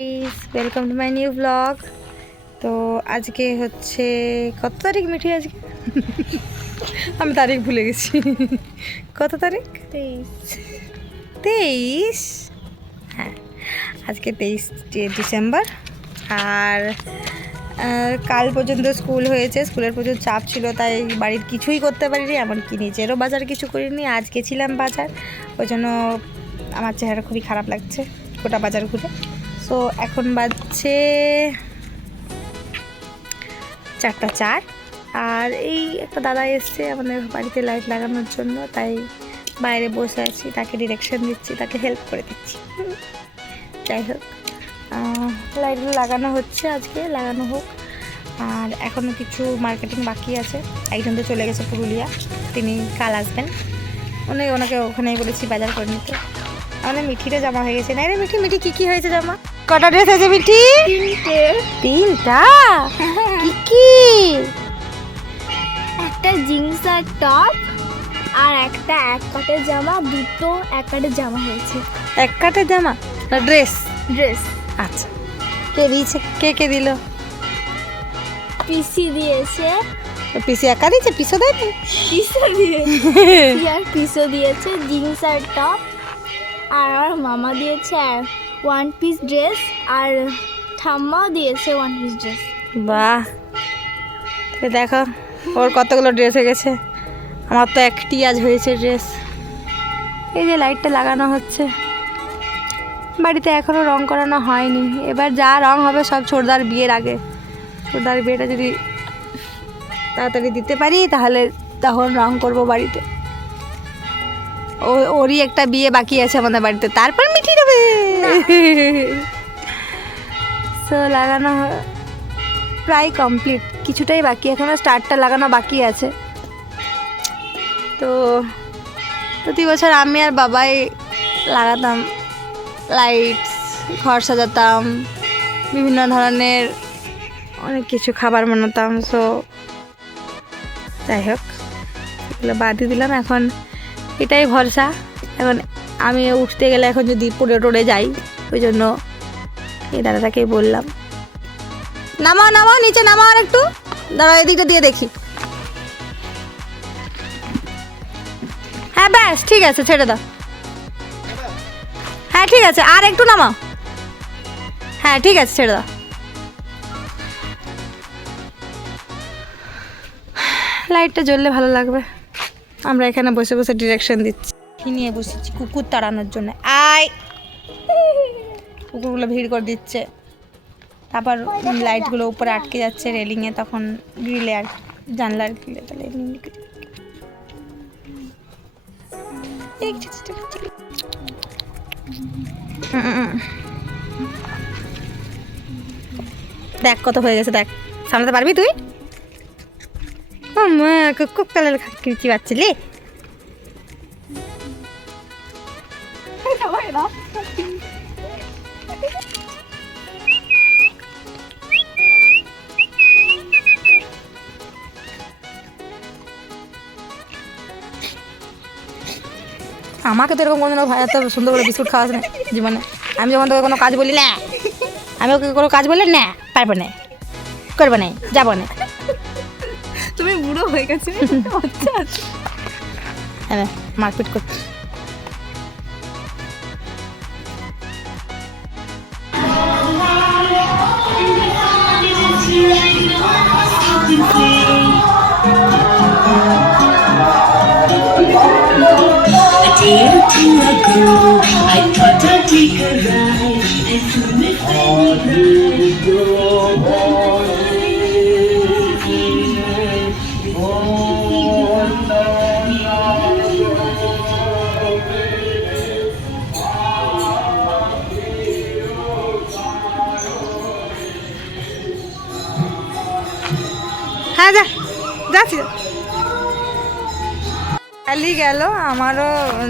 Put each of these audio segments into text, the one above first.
Please welcome to my new blog. তো আজকে হচ্ছে কত তারিখ মিঠি? আজকে আমি তারিখ ভুলে গেছি। কত তারিখ? 23। হ্যাঁ, আজকে 23 ডিসেম্বর। আর কাল পর্যন্ত স্কুল হয়েছে, স্কুলের প্রচুর চাপ ছিল, তাই বাড়ির কিছুই করতে পারিনি, এমনকি নিজেরও বাজার কিছু করিনি। আজ গেছিলাম বাজার, ওই জন্য আমার চেহারা খুবই খারাপ লাগছে গোটা বাজার ঘুরে। সো এখন বাজছে 4:04। আর এই একটা দাদা এসছে আমাদের বাড়িতে লাইট লাগানোর জন্য, তাই বাইরে বসে আছি, তাকে ডিরেকশন দিচ্ছি, তাকে হেল্প করে দিচ্ছি। যাই হোক, লাইটগুলো লাগানো হচ্ছে, আজকে লাগানো হোক। আর এখনও কিছু মার্কেটিং বাকি আছে। একজন তো চলে গেছে পুরুলিয়া, তিনি কাল আসবেন। ওনাকে ওখানেই বলেছি বাজার করে নিতে। আমাদের মিঠিরও জামা হয়ে গেছে। না রে মিঠি, মিঠি কী কী হয়েছে জামা? কটা ড্রেস হয়েছে মিঠি? 3টা। কি কি? একটা জিন্স আর টপ আর একটা এক কাটের জামা, দুটো এক কাটের জামা হয়েছে। এক কাটের জামা না ড্রেস? ড্রেস। আচ্ছা, কে দিয়েছে? কে দিল? পিসি দিয়েছে। পিসি একা দিয়েছে? পিসো দেয়নি? পিসো দিয়েছে আর পিসো দিয়েছে জিন্স আর টপ। আর আমার মামা দিয়েছে 1 পিস ড্রেস, আর ঠাম্মাও দিয়েছে 1 পিস ড্রেস। বাহ, দেখো ওর কতগুলো ড্রেস হয়ে গেছে, আমার তো একটি আজ হয়েছে ড্রেস। এই যে লাইটটা লাগানো হচ্ছে, বাড়িতে এখনও রং করানো হয়নি। এবার যা রং হবে সব ছোটদার বিয়ের আগে। ছোটদার বিয়েটা যদি তাড়াতাড়ি দিতে পারি তাহলে তখন রং করব বাড়িতে। ওরই একটা বিয়ে বাকি আছে আমাদের বাড়িতে, তারপর মিঠি দেবে। সো লাগানো প্রায় কমপ্লিট, কিছুটাই বাকি, এখনও স্টারটা লাগানো বাকি আছে। তো প্রতি বছর আমি আর বাবাই লাগাতাম লাইটস, ঘর সাজাতাম, বিভিন্ন ধরনের অনেক কিছু খাবার বানাতাম। সো যাই হোক, এগুলো বাদই দিলাম। এখন এটাই ভরসা। এখন আমি উঠতে গেলে এখন যদি পড়ে যাই, ওই জন্য এই দাদাটাকেই বললাম নামাও নিচে নামাও, আর একটু দাঁড়াও, এদিকটা দিয়ে দেখি। হ্যাঁ ব্যাস, ঠিক আছে, ছেড়ে দাও। হ্যাঁ ঠিক আছে, আর একটু নামাও। হ্যাঁ ঠিক আছে, ছেড়ে দাও। লাইটটা জ্বললে ভালো লাগবে। আমরা এখানে বসে বসে ডিরেকশন দিচ্ছি, কি নিয়ে বসেছি? কুকুর তাড়ানোর জন্য। আয়, কুকুরগুলো ভিড় করে দিচ্ছে, তারপর লাইটগুলো উপরে আটকে যাচ্ছে রেলিংয়ে, তখন গ্রিলে আর জানলার গ্রিলে। তাহলে দেখ কত হয়ে গেছে, দেখ সামলাতে পারবি তুই? কুক কালের কিরচি বাচ্চালি। আমাকে তো এরকম কোনো এত সুন্দর করে বিস্কুট খাওয়াস না জীবনে। আমি যখন তোকে কোনো কাজ বলি না, আমি ওকে কোনো কাজ বললে না, পারবো না, করবো না, যাবো না। তুমি বুড়ো হয়ে গেছে। হ্যাঁ, মারপিট করছি। I thought I'd take a ride and soon may find হ্যাঁ যাচ্ছি। কালই গেল, আমারও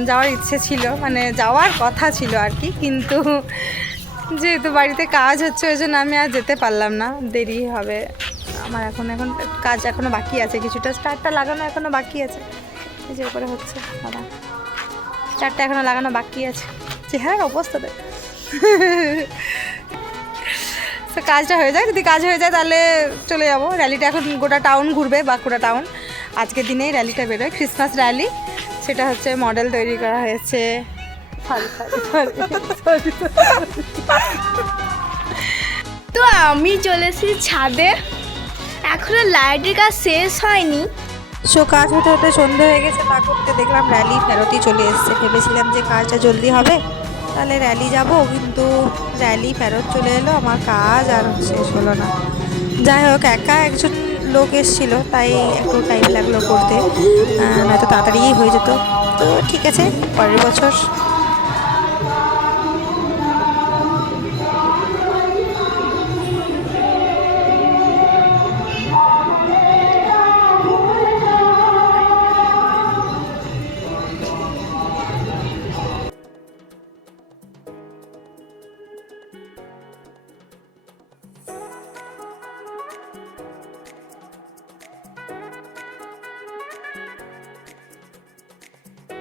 যাওয়ার ইচ্ছে ছিল, মানে যাওয়ার কথা ছিল আর কি, কিন্তু যেহেতু বাড়িতে কাজ হচ্ছে ওই জন্য আমি আর যেতে পারলাম না, দেরি হবে আমার। এখন কাজ এখনও বাকি আছে, কিছুটা স্টারটা লাগানো এখনও বাকি আছে। এই যে করে হচ্ছে বাবা, স্টারটা এখনও লাগানো বাকি আছে। চেহারার অবস্থা দেখ। তো কাজটা হয়ে যায়, যদি কাজ হয়ে যায় তাহলে চলে যাব। র্যালিটা এখন গোটা টাউন ঘুরবে, বাঁকুড়া টাউন। আজকের দিনেই র্যালিটা বেরোয়, ক্রিসমাস র্যালি। সেটা হচ্ছে মডেল তৈরি করা হয়েছে। তো আমি চলে এসেছি ছাদে, এখনো লাইটের কাজ শেষ হয়নি। সো কাজ হতে হতে সন্ধে হয়ে গেছে, তা করতে দেখলাম র্যালি ফেরতই চলে এসছে। ভেবেছিলাম যে কাজটা জলদি হবে, তাহলে র্যালি যাব, কিন্তু র্যালি ফেরত চলে এলো, আমার কাজ আর শেষ হলো না। যাই হোক, একা একজন লোক এসেছিল, তাই একটু টাইম লাগলো করতে, নয়তো তাড়াতাড়িই হয়ে যেত। তো ঠিক আছে, পরের বছর।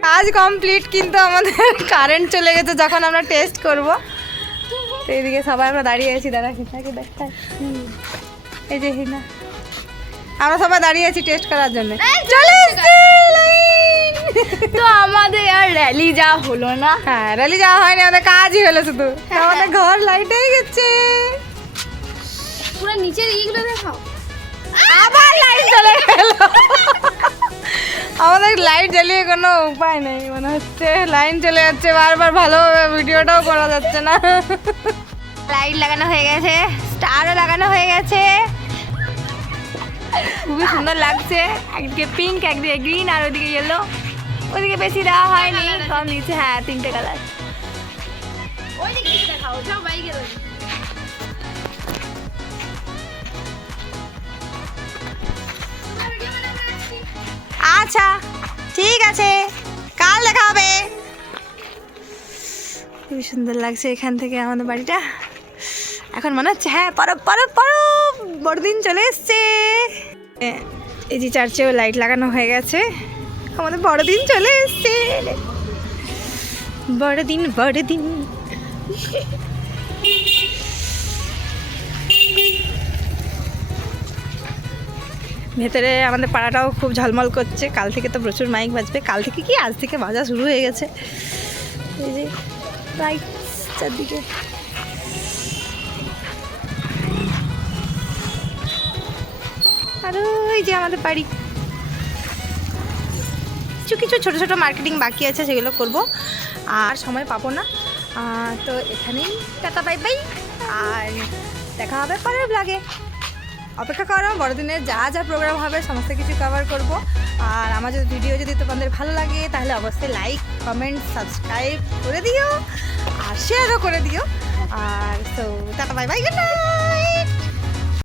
কাজ কমপ্লিট, কিন্তু আমাদের কারেন্ট চলে গেছে যখন আমরা টেস্ট করব। তো এইদিকে সবাই আমরা দাঁড়িয়ে আছি, দাঁড়া হিনাকে দেখা, এই যে হিনা, আমরা সবাই দাঁড়িয়ে আছি টেস্ট করার জন্য। চলে এসেছে লাইন। তো আমাদের আর র্যালি যাওয়া হলো না। হ্যাঁ, র্যালি যাওয়া হয়নি, আমাদের কাজই হলো শুধু। আমাদের ঘর লাইট হয়ে গেছে, পুরো নিচের ইগুলো দেখাও। আবার লাইট চলে গেল। আমাদের লাইট জ্বালিয়ে কোনো উপায় নেই, মনে হচ্ছে লাইন চলে যাচ্ছে বারবার, ভালোভাবে ভিডিওটাও করা যাচ্ছে না। লাইট লাগানো হয়ে গেছে, স্টারও লাগানো হয়ে গেছে, খুবই সুন্দর লাগছে। একদিকে পিঙ্ক, একদিকে গ্রিন, আর ওইদিকে ইয়েলো। ওইদিকে বেশি দেওয়া হয়নি, কম নিচে। হ্যাঁ, 3টে কালার। দেখাও, যাও বাইকে। আচ্ছা ঠিক আছে, কাল দেখা হবে। খুবই সুন্দর লাগছে এখান থেকে আমাদের বাড়িটা। এখন মনে হচ্ছে হ্যাঁ, পরব পরব পরব, বড়দিন চলে এসছে। এই যে চার্চেও লাইট লাগানো হয়ে গেছে, আমাদের বড়দিন চলে এসছে। বড়দিন বড়দিন। ভেতরে আমাদের পাড়াটাও খুব ঝলমল করছে। কাল থেকে তো প্রচুর মাইক বাজবে, কাল থেকে কি আজ থেকে বাজা শুরু হয়ে গেছে। এই যে লাইট চারদিকে। আর ওই যে আমাদের বাড়ি। কিছু কিছু ছোটো ছোটো মার্কেটিং বাকি আছে, সেগুলো করব, আর সময় পাবো না। তো এখানেই টাটা বাই বাই, আর দেখা হবে পরের ব্লগে। অপেক্ষা করো, বড়দিনের যা যা প্রোগ্রাম হবে সমস্ত কিছু কভার করব। আর আমার যদি ভিডিও যদি তোমাদের ভালো লাগে, তাহলে অবশ্যই লাইক, কমেন্ট, সাবস্ক্রাইব করে দিও, আর শেয়ারও করে দিও। আর তো tata bye bye, good night.